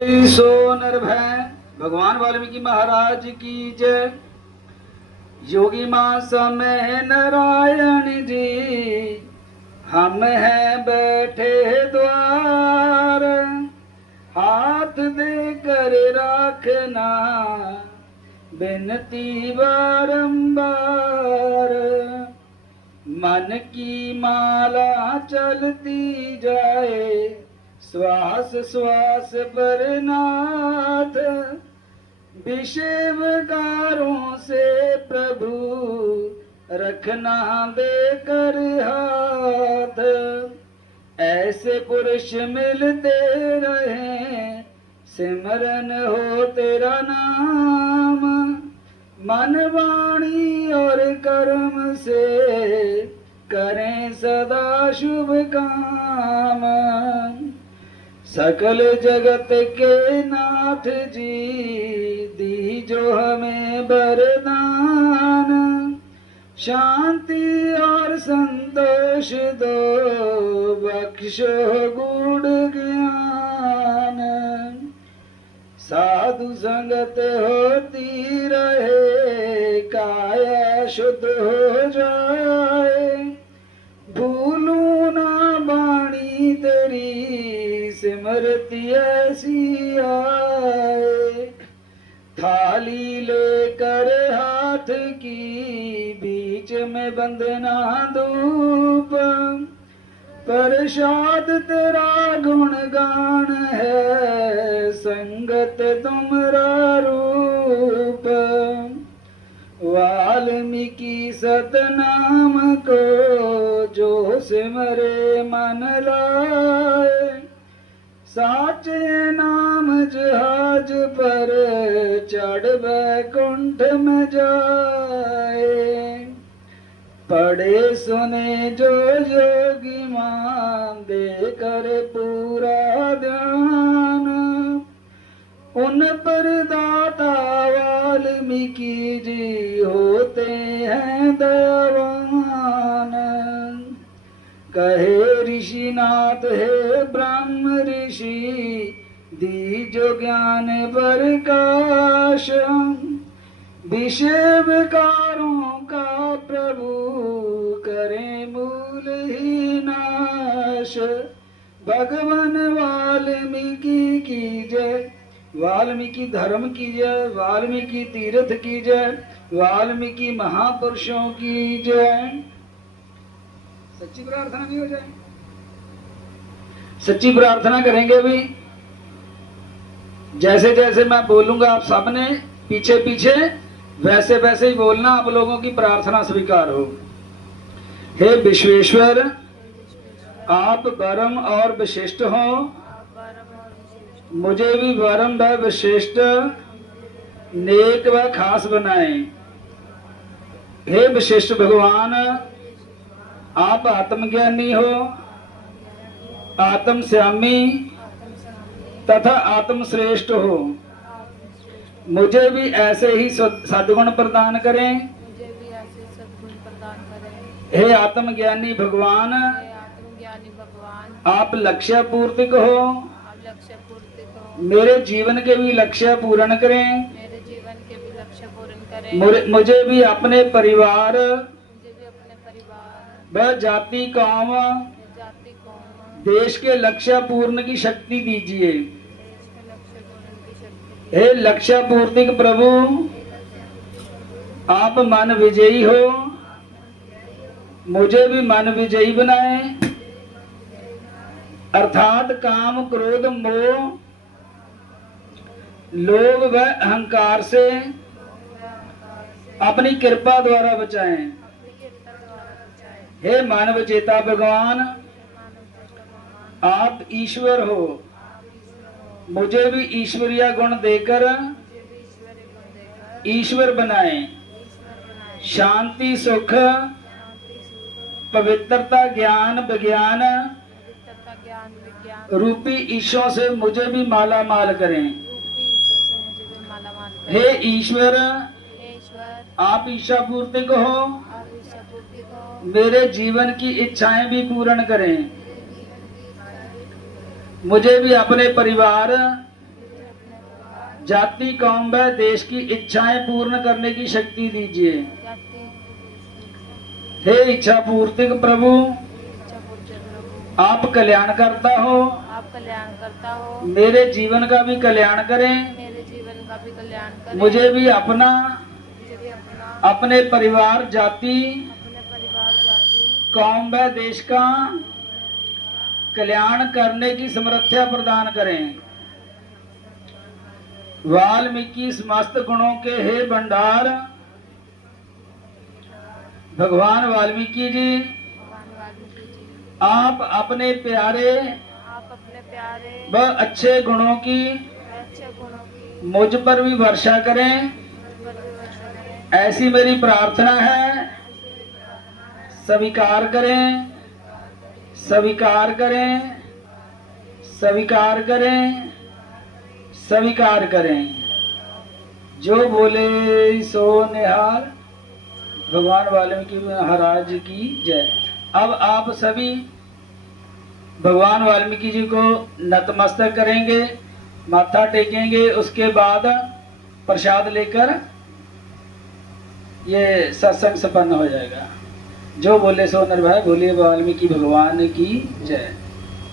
सो निर्भय भगवान वाल्मीकि महाराज की जय। योगी माँ समय नारायण जी हम हैं बैठे द्वार, हाथ दे कर रखना बिनती बारंबार। मन की माला चलती जाए श्वास श्वास पर नाथ, विषयकारों से प्रभु रखना देकर हाथ। ऐसे पुरुष मिलते रहे सिमरन हो तेरा नाम, मन वाणी और कर्म से करें सदा शुभ काम। सकल जगत के नाथ जी दी जो हमें वरदान, शांति और संतोष दो बख्शो गुण ज्ञान। साधु संगत होती रहे काया शुद्ध हो जाए, भूलू ना बाणी तेरी सिमरती ऐसी आए। थाली लेकर हाथ की बीच में बंदना धूप, प्रसाद तेरा गुणगान है संगत तुमरा रूप। वाल्मीकि सतनाम को जो सिमरे मन लाए, साचे नाम जहाज पर चढ़ बैकुंठ में जाए। पढ़े सुने जो योगी मान दे कर पूरा ध्यान, उन पर दाता वाल्मीकि जी होते हैं दयावान। कहे ऋषिनाथ है ब्रह्म ऋषि दी जो ज्ञान प्रकाश, विषय विकारों का प्रभु करे मूल ही नाश। भगवान वाल्मीकि की जय, वाल्मीकि धर्म की जय, वाल्मीकि तीर्थ की जय, वाल्मीकि महापुरुषों की जय। सच्ची प्रार्थना भी हो जाए, सच्ची प्रार्थना करेंगे भी। जैसे जैसे मैं बोलूंगा आप सबने पीछे पीछे वैसे वैसे ही बोलना, आप लोगों की प्रार्थना स्वीकार हो। हे विश्वेश्वर आप परम और विशिष्ट हो, मुझे भी परम व विशिष्ट नेक व खास बनाए। हे विशिष्ट भगवान आप आत्मज्ञानी हो, आत्म श्यामी तथा आत्म श्रेष्ठ हो। मुझे भी ऐसे ही सद्गुण प्रदान करें। हे आत्मज्ञानी भगवान आप लक्ष्य पूर्तिक हो, मेरे जीवन के भी लक्ष्य पूर्ण करें। मुझे भी अपने परिवार व जाति कौम देश के लक्ष्य पूर्ण की शक्ति दीजिए। हे लक्ष्य पूर्तिक प्रभु आप मन विजयी हो, मुझे भी मन विजयी बनाए। अर्थात काम क्रोध मोह लोभ व अहंकार से अपनी कृपा द्वारा बचाएं। हे मानव चेता भगवान आप ईश्वर हो, मुझे भी ईश्वरीय गुण देकर ईश्वर बनाएं। शांति सुख पवित्रता ज्ञान विज्ञान रूपी ईशों से मुझे भी माला माल करें। हे ईश्वर आप ईशा पूर्तिक हो, मेरे जीवन की इच्छाएं भी पूर्ण करें। मुझे भी अपने परिवार जाति कौम व देश की इच्छाएं पूर्ण करने की शक्ति दीजिए। हे इच्छा पूर्तिक प्रभु, आप कल्याण करता हो, मेरे जीवन का भी कल्याण करें, मुझे भी अपना अपने परिवार जाति कौम व देश का कल्याण करने की समर्था प्रदान करें। वाल्मीकि समस्त गुणों के हे भंडार भगवान वाल्मीकि जी, आप अपने प्यारे व अच्छे गुणों की मुझ पर भी वर्षा करें, ऐसी मेरी प्रार्थना है। स्वीकार करें, स्वीकार करें, स्वीकार करें, स्वीकार करें। जो बोले सो निहाल। भगवान वाल्मीकि महाराज की जय। अब आप सभी भगवान वाल्मीकि जी को नतमस्तक करेंगे, माथा टेकेंगे, उसके बाद प्रसाद लेकर ये सत्संग संपन्न हो जाएगा। जो बोले सो निर्भय, बोलिए वाल्मीकि भगवान की जय।